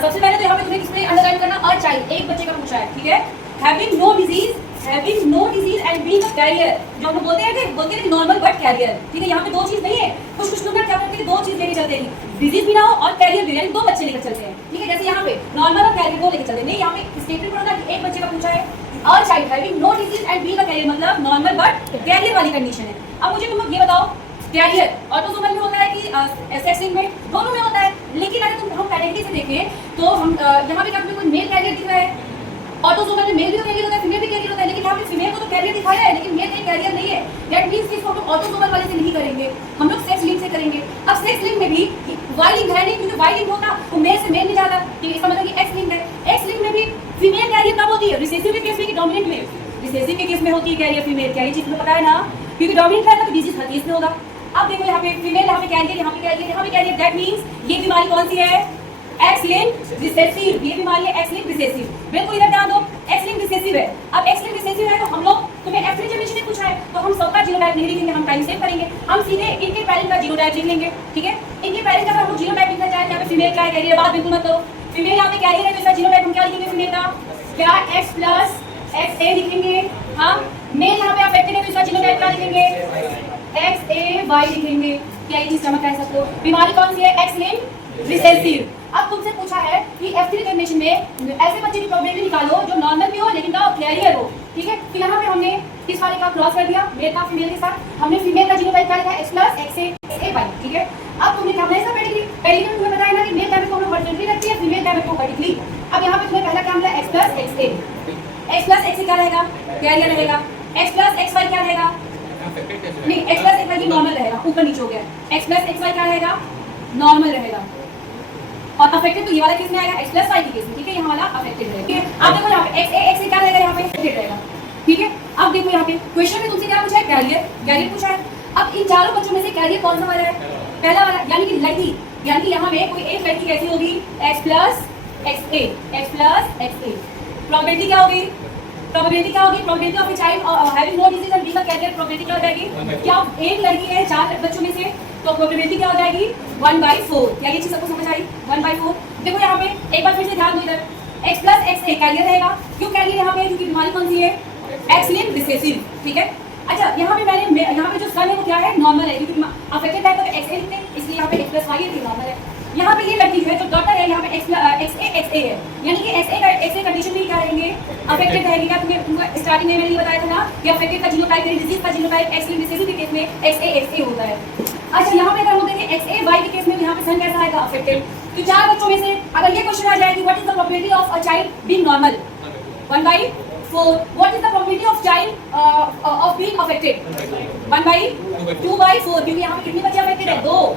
सबसे पहले तो यहाँ पे तुम्हें किसमें अंडरलाइन करना, अ चाइल्ड, एक बच्चे का पूछा है, ठीक है। Having no disease and being a carrier, जो हम बोलते हैं कि नॉर्मल बट कैरियर, ठीक है। यहाँ पे दो चीज नहीं है, कुछ लोग ना क्या करते हैं, दो चीज लेके चलते हैं, डिजीज भी ना हो और कैरियर भी, यानी दो बच्चे लेकर चलते हैं, ठीक है। जैसे यहाँ पे नॉर्मल और कैरियर दो लेकर चलते हैं, नहीं यहाँ पे स्टेटमेंट पढ़ो ना कि एक बच्चे का पूछा है, a child having no disease and being a carrier, मतलब नॉर्मल बट कैरियर वाली कंडीशन है। अब मुझे तुम ये बताओ, कैरियर ऑटोसोमल में होता है कि सेक्स लिंक में, दोनों में होता है। लेकिन अगर हम कैटेगरी से देखें तो हम यहाँ पे कभी कोई मेल कैरियर दिख रहा है, ऑटोसोमल में मेल भी कैरियर होता है, फीमेल भी कैरियर होता है, लेकिन यहाँ पे फीमेल को तो कैरियर दिखाया है लेकिन मेल कैरियर नहीं है। दैट मींस कि इसको हम ऑटोसोमल वाले से नहीं करेंगे, हम लोग सेक्स लिंक से करेंगे। अब सेक्स लिंक में भी वाई लिंक है नहीं, क्योंकि वाई लिंक होता तो मेल से मेल नहीं जाता, ठीक है। इसका मतलब कि एक्स लिंक है। एक्स लिंक में भी फीमेल कैरियर कब होती है, रिसेसिव के केस में कि डोमिनेंट में, रिसेसिव के केस में होती है कैरियर फीमेल, क्या ये चीज तुम्हें पता है ना, क्योंकि डोमिनेंट है तो डिजीज हर केस में होगा। अब देखो यहाँ पे फीमेल, यहाँ पे कैरियर, यहाँ पे कैरियर, यहाँ पे कैरियर, दैट मींस ये बीमारी कौन सी है, एक्स लिंक्ड रिसेसिव, ये बीमारी है एक्स लिंक्ड रिसेसिव। बिल्कुल इधर ध्यान दो, एक्स लिंक्ड रिसेसिव है। अब एक्स लिंक्ड रिसेसिव है तो हम लोग, तुम्हें एक्स लिंक्ड जनरेशन में पूछा है तो हम सबका जीनोटाइप नहीं लिखेंगे, हम टाइम सेव करेंगे, हम सीधे इनके पेरेंट का जीनोटाइप लिख लेंगे, ठीक है। इनके पेरेंट का हम जीनोटाइप लिखना चाहें, यहाँ पे फीमेल क्या है, कैरियर, बात बिल्कुल मत करो। फीमेल यहाँ पे कैरियर है तो इसका जीनोटाइप हम क्या लिखेंगे फीमेल का, क्या एक्स प्लस एक्स ए लिखेंगे। हाँ, मेल यहाँ पे अफेक्टेड है तो इसका जीनोटाइप क्या लिखेंगे, एक्स ए वाई लिखेंगे। क्या ये चीज समझ आए सबको, बीमारी कौन सी है, एक्स लिंक्ड रिसेसिव। अब तुमसे पूछा है कि F3 जनरेशन में ऐसे बच्चे की प्रोबेबिलिटी निकालो जो नॉर्मल भी हो लेकिन का कैरियर हो, ठीक है। तो यहाँ पे हमने किस वाले का क्रॉस कर दिया, मेल का फीमेल के साथ, हमने फीमेल का जीनोटाइप क्या लिखा है, एक्स प्लस एक्स ए वाई, ठीक है। अब तुमने क्या इसका पेडिग्री में तुम्हें बताया ना कि मेल गैमेट को हम वर्टिकली रखती है, फीमेल गैमेट को वर्टिकली। अब यहाँ पे तुम्हें पहला क्या मिला, x plus X A, X plus X ए क्या रहेगा, कैरियर रहेगा, एक्स प्लस एक्स वाई क्या रहेगा, नहीं X plus X Y normal रहेगा, ऊपर नीचे हो गया, एक्स प्लस एक्स वाई क्या रहेगा, नॉर्मल रहेगा। और अफेक्टेड तो ये वाला किस में आएगा, एक्स प्लस वाई के केस में, ठीक है, यहाँ वाला अफेक्टेड रहेगा, ठीक है। अब देखो यहाँ पे एक्स ए एक्स ए क्या रहेगा, यहाँ पे अफेक्टेड रहेगा, ठीक है। अब देखो यहाँ पे क्वेश्चन में तुमसे क्या पूछा है, कैरियर पूछा है। अब इन चारों बच्चों में से कैरियर कौन सा वाला है, पहला वाला, यानी कि लड़की, यानी कि यहाँ में कोई एक लड़की कैसी होगी, X plus X A, X plus X A. Probability क्या होगी, probability of a child having no disease and being a carrier, probability क्या हो जाएगी, क्या एक लड़की है चार बच्चों में से तो प्रोबेबिलिटी क्या हो जाएगी 1/4। क्या ये चीज सबको समझ आई, 1/4। देखो यहाँ पे एक बार फिर से ध्यान दो, इधर एक्स प्लस एक्स ए कैरियर रहेगा, क्यों कैरियर यहाँ पे, क्योंकि बीमारी कौन सी है, एक्स लिंक्ड रिसेसिव, ठीक है। अच्छा यहाँ पे मैंने यहाँ पे जो सन है वो क्या है, नॉर्मल है, क्योंकि अफेक्टेड है तो एक्स ए लिखते हैं, इसलिए यहाँ पे एक्स प्लस वाई है, नॉर्मल है। यहाँ पे ये लड़की जो है जो डॉटर है, यहाँ पे एक्स ए है, यानी कि एक्स ए कंडीशन में क्या रहेंगे, अफेक्टेड रहेगी। क्या तुम्हें स्टार्टिंग में मैंने ये बताया था ना कि अफेक्टेड का जीनोटाइप, डिजीज का जीनोटाइप एक्स लिंक्ड रिसेसिव के केस में एक्स ए होता है। अच्छा यहाँ पे अगर हम देखें एक्स ए वाई के केस में, यहाँ पे सन कैसा आएगा, अफेक्टेड। तो चार बच्चों में से अगर ये क्वेश्चन आ जाए कि what is the probability of a child being normal, 1/4। What is the probability of child of being affected, 1/2/4, क्योंकि यहाँ पे कितने बच्चे अफेक्टेड है, 2।